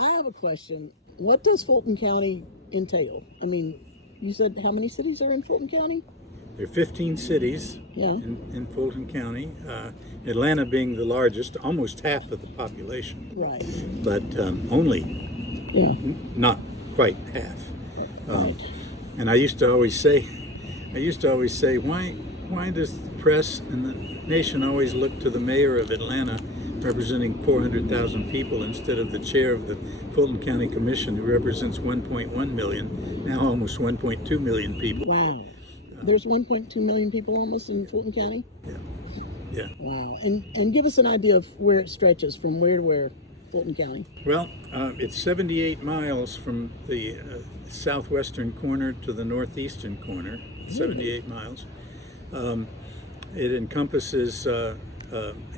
I have a question. What does Fulton County entail? I mean, you said how many cities are in Fulton County? There are 15 cities Yeah. in Fulton County, Atlanta being the largest, almost half of the population, Right. but only Yeah. not quite half. Right. And I used to always say, why does the press and the nation always look to the mayor of Atlanta, representing 400,000 people, instead of the chair of the Fulton County Commission, who represents 1.1 million, now almost 1.2 million people. Wow. There's 1.2 million people almost in Fulton County? Yeah. Wow. And give us an idea of where it stretches, from where to where, Fulton County? Well, it's 78 miles from the southwestern corner to the northeastern corner, 78 miles. It encompasses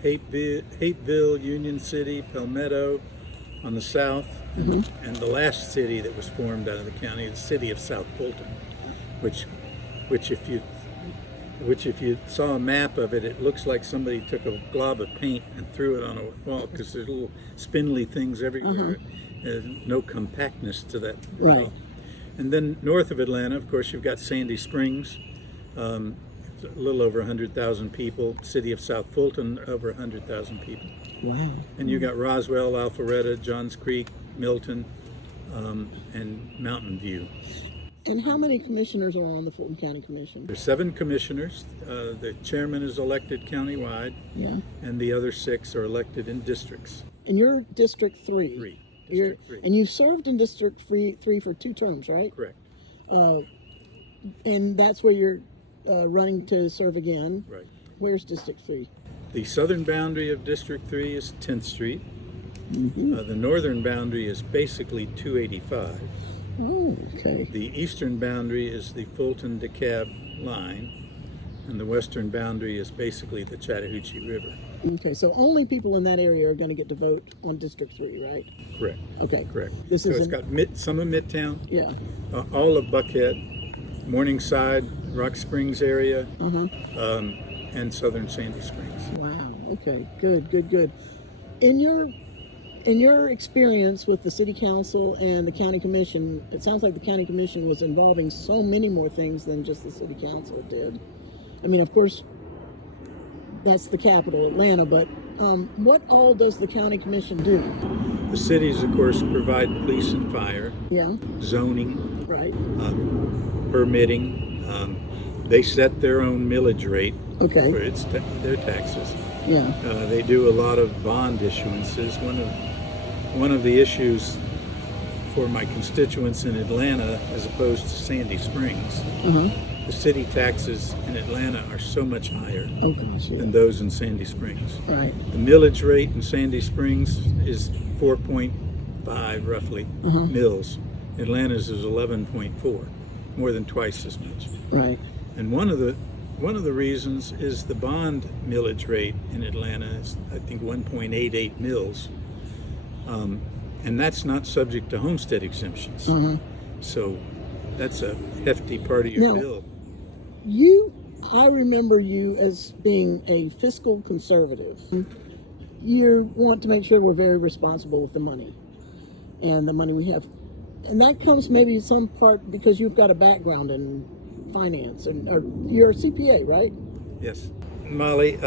Hapeville, Union City, Palmetto on the south, and the last city that was formed out of the county is the city of South Fulton, which if you saw a map of it, it looks like somebody took a glob of paint and threw it on a wall, because there's little spindly things everywhere. There's no compactness to that at Right. all. And then north of Atlanta, of course, you've got Sandy Springs, a little over 100,000 people. City of South Fulton, over 100,000 people. Wow. And you got Roswell, Alpharetta, Johns Creek, Milton, and Mountain View. And how many commissioners are on the Fulton County Commission? There's 7 commissioners. The chairman is elected countywide, Yeah. and the other 6 are elected in districts. And you're District 3. District 3. And you've served in District 3 for 2 terms, right? Correct. And that's where you're running to serve again. Right. Where's District 3? The southern boundary of District 3 is 10th Street. The northern boundary is basically 285. Oh, okay. The eastern boundary is the Fulton-DeKalb line, and the western boundary is basically the Chattahoochee River. Okay, so only people in that area are going to get to vote on District 3, right? Correct. Okay. Correct. This So is it's got some of Midtown, Yeah. all of Buckhead, Morningside, Rock Springs area, and southern Sandy Springs. Wow. Okay. Good. In your experience with the City Council and the County Commission, it sounds like the County Commission was involving so many more things than just the City Council did. I mean, of course, that's the capital, Atlanta, but what all does the County Commission do? The cities, of course, provide police and fire, Yeah. zoning, Right. permitting. They set their own millage rate Okay. for their taxes. Yeah. They do a lot of bond issuances. One of the issues for my constituents in Atlanta, as opposed to Sandy Springs, the city taxes in Atlanta are so much higher Oh gosh. Yeah. than those in Sandy Springs. Right. The millage rate in Sandy Springs is 4.5 roughly mills. Atlanta's is 11.4, more than twice as much. Right. And one of the reasons is the bond millage rate in Atlanta is, I think, 1.88 mils, and that's not subject to homestead exemptions. So that's a hefty part of your Now, bill. I remember you as being a fiscal conservative. You want to make sure we're very responsible with the money and the money we have. And that comes maybe some part because you've got a background in finance, or you're a CPA, right? Yes. Molly,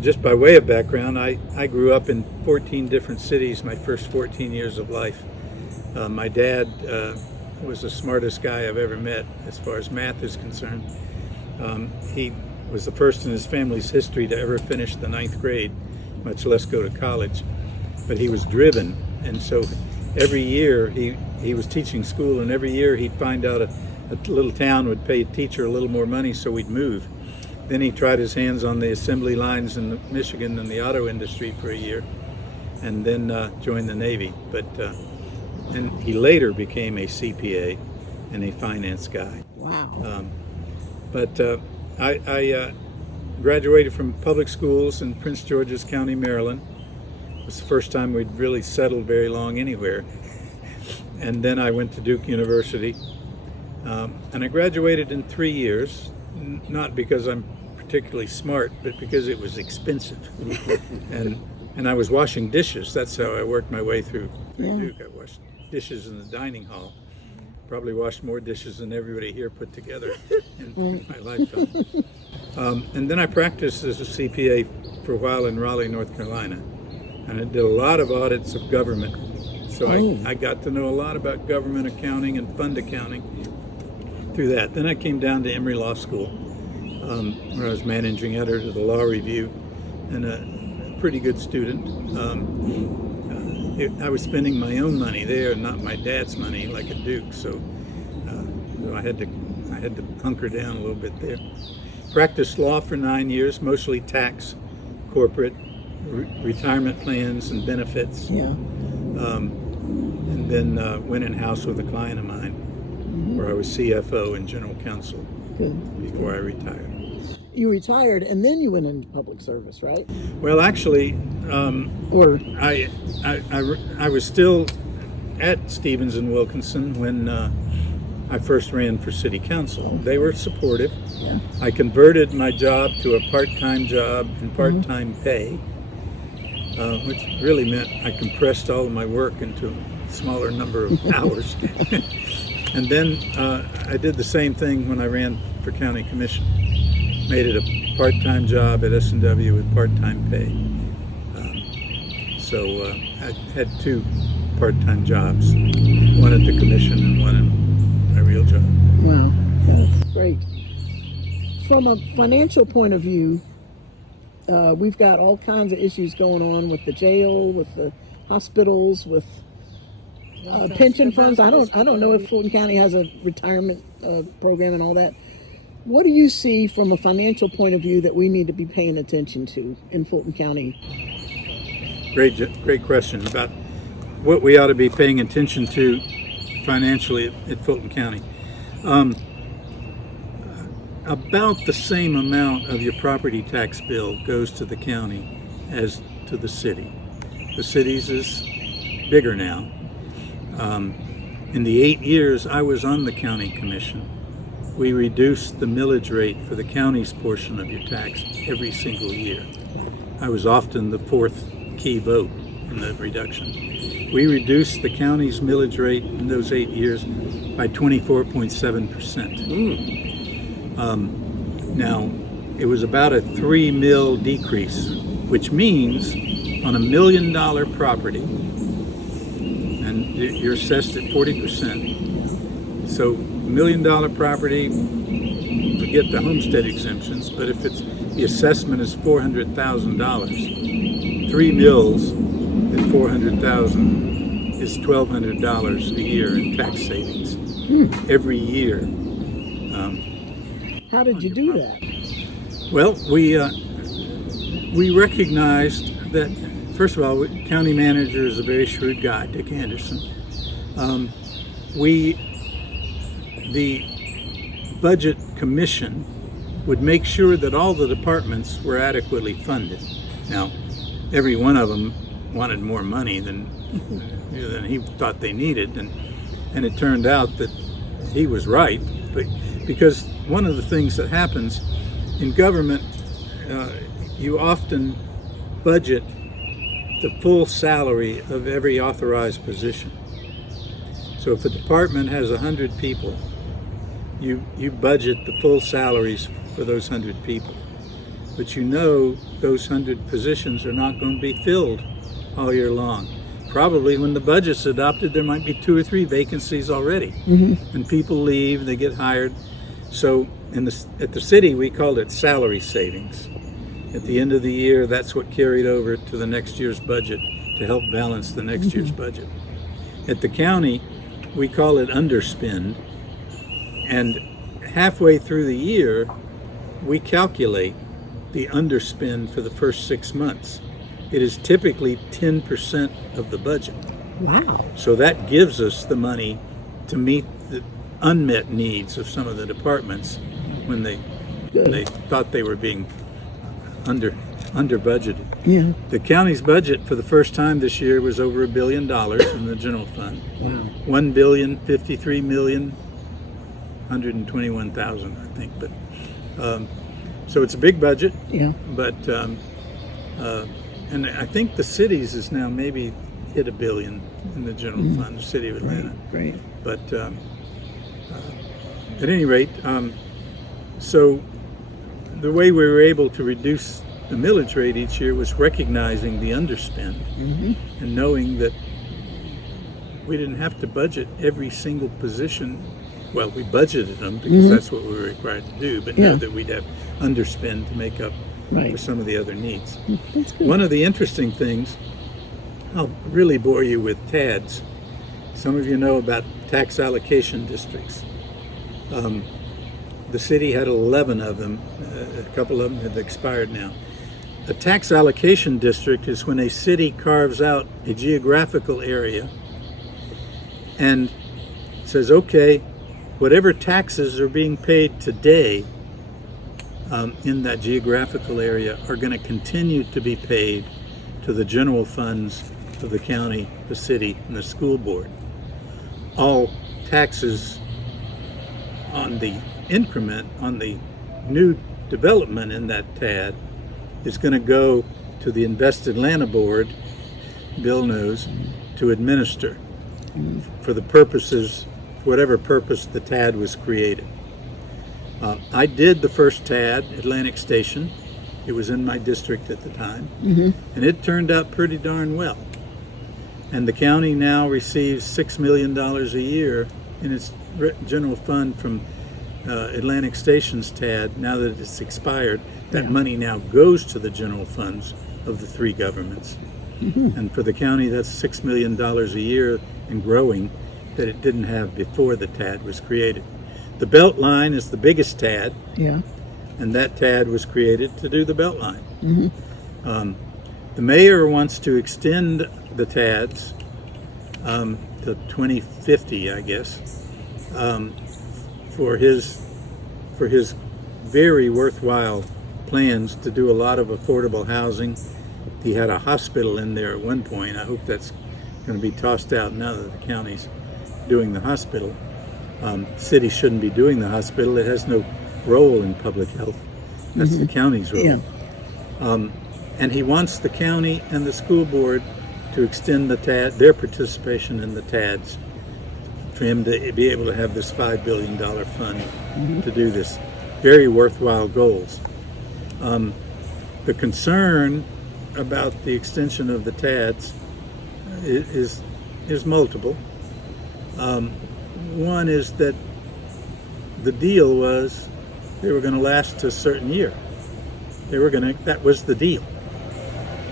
just by way of background, I grew up in 14 different cities my first 14 years of life. My dad was the smartest guy I've ever met as far as math is concerned. He was the first in his family's history to ever finish the 9th grade, much less go to college. But he was driven, and so every year he was teaching school, and every year he'd find out a little town would pay a teacher a little more money, so we'd move. Then he tried his hands on the assembly lines in Michigan and the auto industry for a year, and then joined the Navy. And he later became a CPA and a finance guy. Wow. I graduated from public schools in Prince George's County, Maryland. It was the first time we'd really settled very long anywhere. And then I went to Duke University. And I graduated in 3 years, not because I'm particularly smart, but because it was expensive. and I was washing dishes. That's how I worked my way through Yeah. Duke. I washed dishes in the dining hall. Probably washed more dishes than everybody here put together in my lifetime. And then I practiced as a CPA for a while in Raleigh, North Carolina. And I did a lot of audits of government. So I got to know a lot about government accounting and fund accounting through that. Then I came down to Emory Law School, where I was managing editor of the Law Review and a pretty good student. I was spending my own money there, not my dad's money, like at Duke. So I had to hunker down a little bit there. Practiced law for 9 years, mostly tax, corporate, retirement plans, and benefits. Yeah. And then went in-house with a client of mine, where I was CFO and general counsel before I retired. You retired and then you went into public service, right? Well, actually, Or I was still at Stevens and Wilkinson when I first ran for city council. They were supportive. yeah. I converted my job to a part-time job and part-time pay, which really meant I compressed all of my work into a smaller number of hours. And then I did the same thing when I ran for county commission. Made it a part-time job at S&W with part-time pay. So I had 2 part-time jobs, one at the commission and one in my real job. Wow, that's great. From a financial point of view, we've got all kinds of issues going on with the jail, with the hospitals, with pension funds. I don't know if Fulton County has a retirement program and all that. What do you see from a financial point of view that we need to be paying attention to in Fulton County? Great question about what we ought to be paying attention to financially at Fulton County. About the same amount of your property tax bill goes to the county as to the city. The city's is bigger now. In the 8 years I was on the county commission, we reduced the millage rate for the county's portion of your tax every single year. I was often the 4th key vote in the reduction. We reduced the county's millage rate in those 8 years by 24.7%. Now, it was about a 3 mil decrease, which means on $1 million property, and you're assessed at 40%. So $1 million property, forget the homestead exemptions, but if it's the assessment is $400,000, 3 mills at $400,000 is $1,200 a year in tax savings every year. How did you do that? Well, we recognized that, first of all, county manager is a very shrewd guy, Dick Anderson. The budget commission would make sure that all the departments were adequately funded. Now, every one of them wanted more money than he thought they needed, and it turned out that he was right. But because one of the things that happens in government, you often budget the full salary of every authorized position. So if a department has 100 people, you budget the full salaries for those 100 people. But you know those 100 positions are not going to be filled all year long. Probably when the budget's adopted, there might be 2 or 3 vacancies already. And people leave, they get hired. So at the city, we called it salary savings. At the end of the year, that's what carried over to the next year's budget to help balance the next year's budget. At the county, we call it underspend. And halfway through the year, we calculate the underspend for the first 6 months. It is typically 10% of the budget. Wow. So that gives us the money to meet the unmet needs of some of the departments when they thought they were being under budgeted. Yeah. The county's budget for the first time this year was over $1 billion in the general fund. Wow. $1,053,121,000, I think. But so it's a big budget. Yeah. But And I think the cities is now maybe hit $1 billion in the general fund, the city of Atlanta. Great. But at any rate, so the way we were able to reduce the millage rate each year was recognizing the underspend and knowing that we didn't have to budget every single position. Well, we budgeted them because that's what we were required to do, but know that we'd have underspend to make up for some of the other needs. That's good. One of the interesting things, I'll really bore you with TADs. Some of you know about tax allocation districts. The city had 11 of them. A couple of them have expired now. A tax allocation district is when a city carves out a geographical area and says, okay, whatever taxes are being paid today in that geographical area are going to continue to be paid to the general funds of the county, the city, and the school board. All taxes on the increment, on the new development in that TAD, is going to go to the Invest Atlanta Board, Bill knows, to administer for the purposes, whatever purpose the TAD was created. I did the first TAD, Atlantic Station. It was in my district at the time, and it turned out pretty darn well. And the county now receives $6 million a year in its general fund from Atlantic Station's TAD. Now that it's expired, that money now goes to the general funds of the three governments. And for the county, that's $6 million a year and growing that it didn't have before the TAD was created. The Beltline is the biggest TAD, and that TAD was created to do the Beltline. The mayor wants to extend the TADs to 2050, I guess, for his very worthwhile plans to do a lot of affordable housing. He had a hospital in there at one point. I hope that's going to be tossed out now that the county's doing the hospital. City shouldn't be doing the hospital. It has no role in public health. That's the county's role. And he wants the county and the school board to extend the TAD, their participation in the TADs, for him to be able to have this $5 billion fund to do this. Very worthwhile goals. The concern about the extension of the TADs is multiple. One is that the deal was they were going to last a certain year. That was the deal.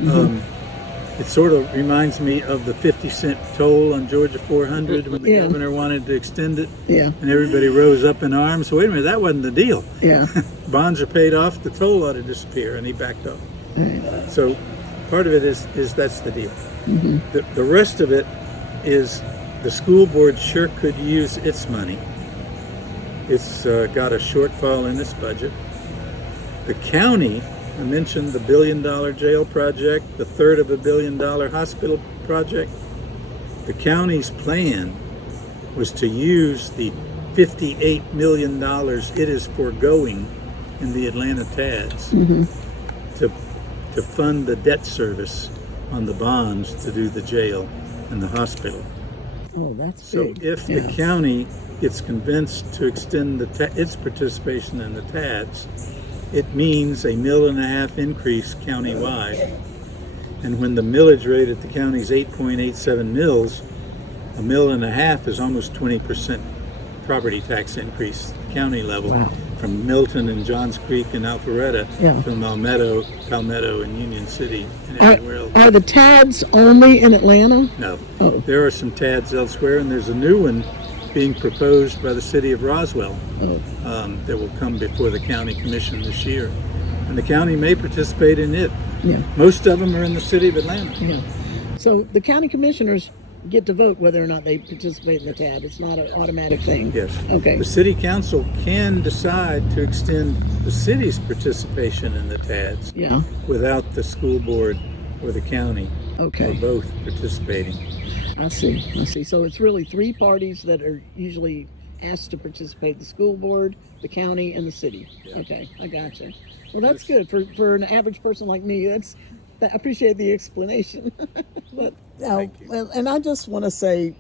It sort of reminds me of the 50-cent toll on Georgia 400 when the governor wanted to extend it, and everybody rose up in arms. So wait a minute, that wasn't the deal. Bonds are paid off, the toll ought to disappear, and he backed off. So part of it is that's the deal. The rest of it is the school board sure could use its money. It's got a shortfall in its budget. The county, I mentioned the $1 billion jail project, the third of $1 billion hospital project. The county's plan was to use the $58 million it is foregoing in the Atlanta TADs to fund the debt service on the bonds to do the jail and the hospital. Oh, that's so big. If the county gets convinced to extend its participation in the TADs, it means a $1.5 million increase countywide. And when the millage rate at the county is 8.87 mils, $1.5 million is almost 20% property tax increase at the county level, from Milton and Johns Creek and Alpharetta to Palmetto and Union City and everywhere else. Are the TADs only in Atlanta? No. There are some TADs elsewhere, and there's a new one being proposed by the city of Roswell that will come before the county commission this year. And the county may participate in it. Most of them are in the city of Atlanta. So the county commissioners get to vote whether or not they participate in the TAD. It's not an automatic thing. Yes. Okay. The city council can decide to extend the city's participation in the TADs without the school board or the county or both participating. I see. So it's really three parties that are usually asked to participate: the school board, the county, and the city. Okay, I gotcha. Well, that's good for an average person like me. I appreciate the explanation. But, Thank you. and I just want to say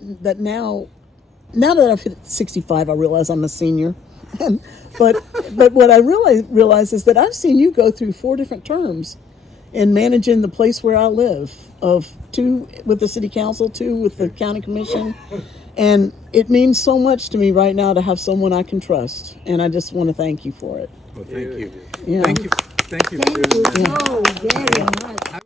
that now that I've hit 65, I realize I'm a senior. And, but what I really realize is that I've seen you go through 4 different terms in managing the place where I live, of 2 with the city council, 2 with the county commission. And it means so much to me right now to have someone I can trust. And I just want to thank you for it. Well, thank you. Yeah. Thank you. Thank you for doing that. so very much.